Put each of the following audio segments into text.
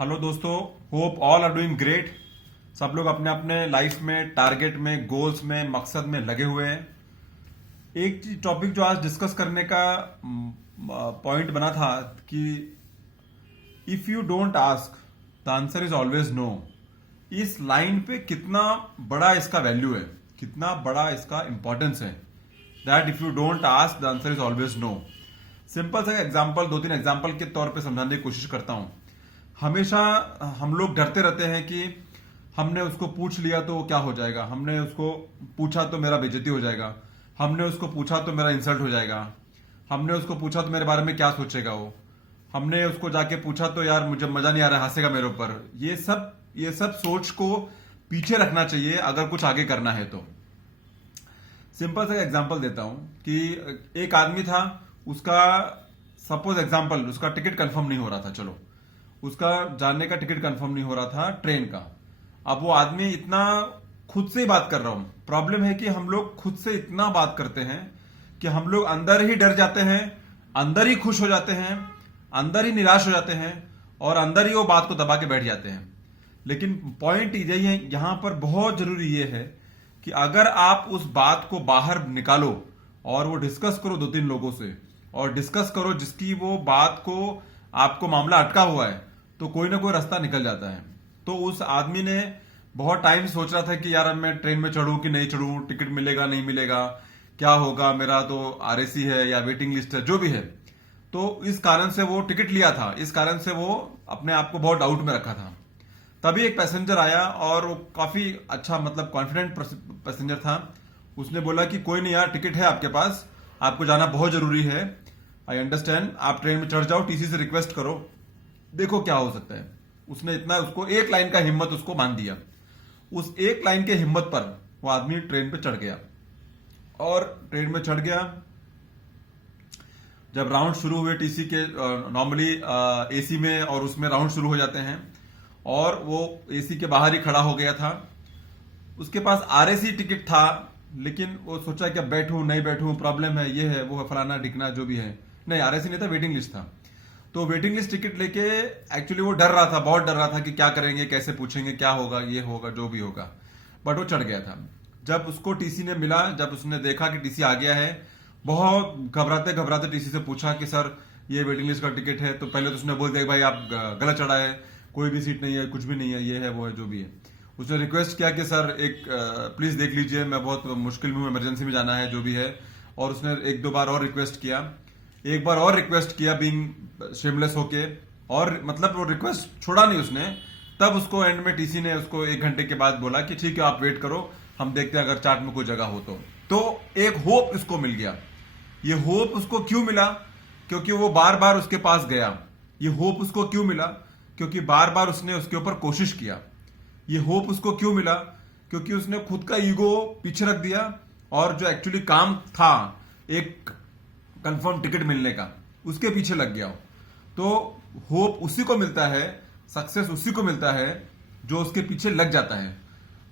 Hello दोस्तों, hope all are doing great. सब लोग अपने अपने लाइफ में, टारगेट में, गोल्स में, मकसद में लगे हुए हैं। एक टॉपिक जो आज डिस्कस करने का पॉइंट बना था कि if you don't ask the answer is always no. इस लाइन पे कितना बड़ा इसका वैल्यू है, कितना बड़ा इसका इंपॉर्टेंस है, that if you don't ask the answer is always no. Simple सा एग्जाम्पल, दो तीन एग्जाम्पल के तौर पे समझाने की कोशिश करता हूं। हमेशा हम लोग डरते रहते हैं कि हमने उसको पूछ लिया तो क्या हो जाएगा, हमने उसको पूछा तो मेरा बेइज्जती हो जाएगा, हमने उसको पूछा तो मेरा इंसल्ट हो जाएगा, हमने उसको पूछा तो मेरे बारे में क्या सोचेगा वो, हमने उसको जाके पूछा तो यार मुझे मजा नहीं आ रहा, हंसेगा मेरे ऊपर। ये सब सोच को पीछे रखना चाहिए अगर कुछ आगे करना है तो। सिंपल सा एग्जांपल देता हूं कि एक आदमी था, उसका सपोज एग्जांपल उसका टिकट कंफर्म नहीं हो रहा था। चलो, उसका जाने का टिकट कंफर्म नहीं हो रहा था ट्रेन का। अब वो आदमी इतना, खुद से ही बात कर रहा हूं, प्रॉब्लम है कि हम लोग खुद से इतना बात करते हैं कि हम लोग अंदर ही डर जाते हैं, अंदर ही खुश हो जाते हैं, अंदर ही निराश हो जाते हैं और अंदर ही वो बात को दबा के बैठ जाते हैं। लेकिन पॉइंट यही है, यहां पर बहुत जरूरी ये है कि अगर आप उस बात को बाहर निकालो और वो डिस्कस करो दो तीन लोगों से, और डिस्कस करो जिसकी वो बात को आपको मामला अटका हुआ है, तो कोई ना कोई रास्ता निकल जाता है। तो उस आदमी ने बहुत टाइम सोच रहा था कि यार अब मैं ट्रेन में चढ़ूं कि नहीं चढ़ूं, टिकट मिलेगा नहीं मिलेगा, क्या होगा, मेरा तो आरएसी है या वेटिंग लिस्ट है, जो भी है। तो इस कारण से वो टिकट लिया था, इस कारण से वो अपने आप को बहुत डाउट में रखा था। तभी एक पैसेंजर आया और वो काफी अच्छा, मतलब कॉन्फिडेंट पैसेंजर था। उसने बोला कि कोई नहीं यार, टिकट है आपके पास, आपको जाना बहुत जरूरी है, आई अंडरस्टैंड, आप ट्रेन में चढ़ जाओ, टीसी से रिक्वेस्ट करो, देखो क्या हो सकता है। उसने इतना, उसको एक लाइन का हिम्मत उसको मान दिया। उस एक लाइन के हिम्मत पर वो आदमी ट्रेन पे चढ़ गया और ट्रेन में चढ़ गया। जब राउंड शुरू हुए टीसी के, नॉर्मली एसी में और उसमें राउंड शुरू हो जाते हैं, और वो एसी के बाहर ही खड़ा हो गया था। उसके पास आरएसी टिकट था, लेकिन वो सोचा कि अब बैठूं नहीं बैठूं, प्रॉब्लम है, ये है वो है, फलाना ढिकना जो भी है। नहीं, आरएसी नहीं था, वेटिंग लिस्ट था। तो वेटिंग लिस्ट टिकट लेके एक्चुअली वो डर रहा था, बहुत डर रहा था कि क्या करेंगे, कैसे पूछेंगे, क्या होगा, ये होगा जो भी होगा। बट वो चढ़ गया था। जब उसको टीसी ने मिला, जब उसने देखा कि टीसी आ गया है, बहुत घबराते घबराते टीसी से पूछा कि सर ये वेटिंग लिस्ट का टिकट है। तो पहले तो उसने बोल दिया भाई आप गलत चढ़ा है, कोई भी सीट नहीं है, कुछ भी नहीं है, ये है वो है जो भी है। उसने रिक्वेस्ट किया कि सर एक प्लीज देख लीजिए, मैं बहुत मुश्किल में हूं, इमरजेंसी में जाना है, जो भी है। और उसने एक दो बार और रिक्वेस्ट किया, एक बार और रिक्वेस्ट किया बीइंग शेमलेस होके, और मतलब वो रिक्वेस्ट छोड़ा नहीं उसने। तब उसको एंड में टीसी ने उसको 1 घंटे के बाद बोला कि ठीक है आप वेट करो, हम देखते हैं अगर चार्ट में कोई जगह हो तो एक होप उसको मिल गया। ये होप उसको क्यों मिला? क्योंकि वो बार बार उसके पास गया। ये होप उसको क्यों मिला? क्योंकि बार बार उसने उसके ऊपर कोशिश किया। ये होप उसको क्यों मिला? क्योंकि उसने खुद का ईगो पीछे रख दिया और जो एक्चुअली काम था एक कंफर्म टिकट मिलने का, उसके पीछे लग गया। तो होप उसी को मिलता है, सक्सेस उसी को मिलता है जो उसके पीछे लग जाता है।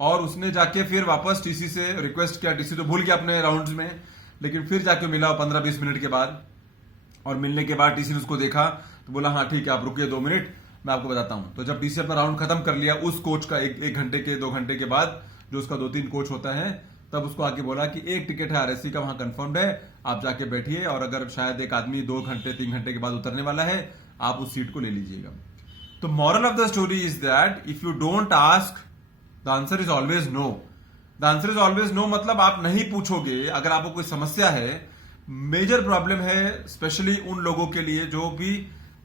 और उसने जाके फिर वापस टीसी से रिक्वेस्ट किया, टीसी तो भूल गया अपने राउंड्स में, लेकिन फिर जाके मिला 15-20 मिनट के बाद। और मिलने के बाद टीसी ने उसको देखा तो बोला हाँ ठीक है आप रुकिए 2 मिनट, मैं आपको बताता हूं। तो जब टीसी अपना राउंड खत्म कर लिया उस कोच का, एक घंटे के 2 घंटे के बाद, जो उसका 2-3 कोच होता है, तब उसको आके बोला कि एक टिकट है आरएससी का, वहां कंफर्म्ड है, आप जाके बैठिए, और अगर शायद एक आदमी 2 घंटे 3 घंटे के बाद उतरने वाला है, आप उस सीट को ले लीजिएगा। तो moral of the story is that if you don't ask the answer is always no. The answer is always no मतलब आप नहीं पूछोगे। अगर आपको कोई समस्या है, मेजर प्रॉब्लम है स्पेशली उन लोगों के लिए जो भी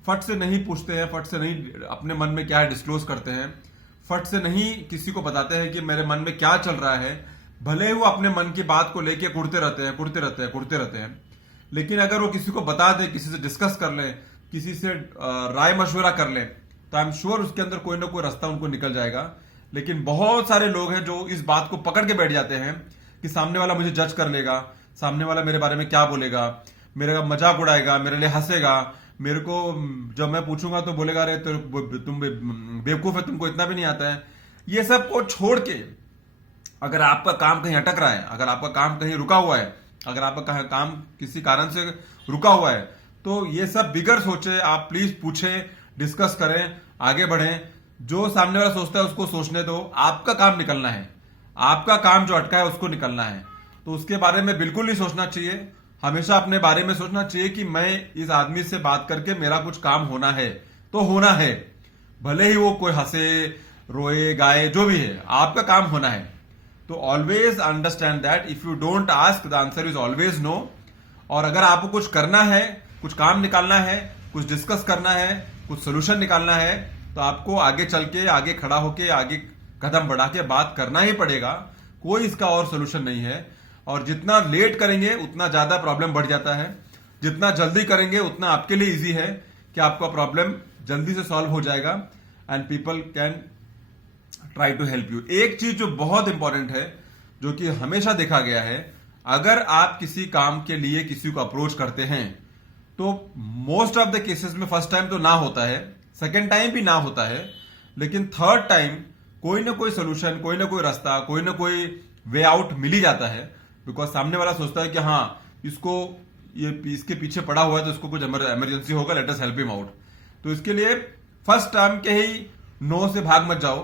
फट से नहीं पूछते हैं, फट से नहीं अपने मन में क्या है डिस्क्लोज करते हैं, फट से नहीं किसी को बताते हैं कि मेरे मन में क्या चल रहा है। भले ही वो अपने मन की बात को लेके कुड़ते रहते हैं, लेकिन अगर वो किसी को बता दे, किसी से डिस्कस कर ले, किसी से राय मशवरा कर ले, तो आई एम श्योर उसके अंदर कोई ना कोई रास्ता उनको निकल जाएगा। लेकिन बहुत सारे लोग हैं जो इस बात को पकड़ के बैठ जाते हैं कि सामने वाला मुझे जज कर लेगा, सामने वाला मेरे बारे में क्या बोलेगा, मेरा मजाक उड़ाएगा, मेरे लिए हंसेगा, मेरे को जब मैं पूछूंगा तो बोलेगा अरे तुम बेवकूफ है, तुमको इतना भी नहीं आता है। ये सब को छोड़ के अगर आपका काम कहीं अटक रहा है, अगर आपका काम कहीं रुका हुआ है, अगर आपका काम किसी कारण से रुका हुआ है, तो ये सब बिगर सोचे आप प्लीज पूछें, डिस्कस करें। आगे बढ़ें। जो सामने वाला सोचता है उसको सोचने दो, आपका काम निकलना है, आपका काम जो अटका है उसको निकलना है। तो उसके बारे में बिल्कुल नहीं सोचना चाहिए। हमेशा अपने बारे में सोचना चाहिए कि मैं इस आदमी से बात करके मेरा कुछ काम होना है तो होना है, भले ही वो कोई हंसे रोए गाए जो भी है, आपका काम होना है। तो always understand that if you don't ask the answer is always no. और अगर आपको कुछ करना है, कुछ काम निकालना है, कुछ डिस्कस करना है, कुछ सोल्यूशन निकालना है, तो आपको आगे चल के, आगे खड़ा होके, आगे कदम बढ़ा के बात करना ही पड़ेगा। कोई इसका और सोल्यूशन नहीं है। और जितना लेट करेंगे उतना ज्यादा प्रॉब्लम बढ़ जाता है, जितना जल्दी करेंगे उतना आपके लिए इजी है कि आपका प्रॉब्लम जल्दी से सॉल्व हो जाएगा and people can try to help you. एक चीज जो बहुत इंपॉर्टेंट है, जो कि हमेशा देखा गया है, अगर आप किसी काम के लिए किसी को अप्रोच करते हैं तो मोस्ट ऑफ द केसेस में फर्स्ट टाइम तो ना होता है, सेकेंड टाइम भी ना होता है, लेकिन थर्ड टाइम कोई ना कोई सोल्यूशन, कोई ना कोई रास्ता, कोई ना कोई वे आउट मिल ही जाता है। बिकॉज सामने वाला सोचता है कि हाँ इसको ये इसके पीछे पड़ा हुआ है तो इसको कुछ इमरजेंसी होगा, let us help him out. तो इसके लिए फर्स्ट टाइम के ही नो से भाग मत जाओ,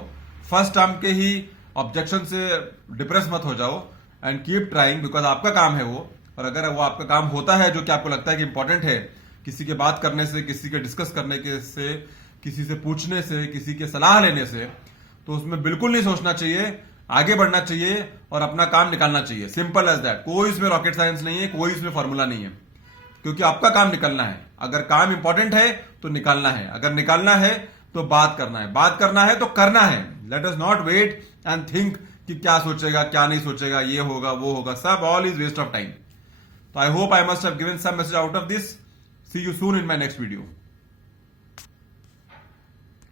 फर्स्ट टाइम के ही ऑब्जेक्शन से डिप्रेस मत हो जाओ एंड कीप ट्राइंग, बिकॉज आपका काम है वो। और अगर वो आपका काम होता है जो कि आपको लगता है कि इंपॉर्टेंट है, किसी के बात करने से, किसी के डिस्कस करने के से, किसी से पूछने से, किसी के सलाह लेने से, तो उसमें बिल्कुल नहीं सोचना चाहिए, आगे बढ़ना चाहिए और अपना काम निकालना चाहिए। Simple as that. कोई इसमें रॉकेट साइंस नहीं है, कोई इसमें फॉर्मूला नहीं है, क्योंकि आपका काम निकलना है। अगर काम इंपॉर्टेंट है तो निकालना है, अगर निकालना है तो बात करना है, बात करना है तो करना है। Let us not wait and think कि क्या सोचेगा क्या नहीं सोचेगा, ये होगा वो होगा, सब all is waste of time. तो I hope I must have given some message out of this. See you soon in my next video.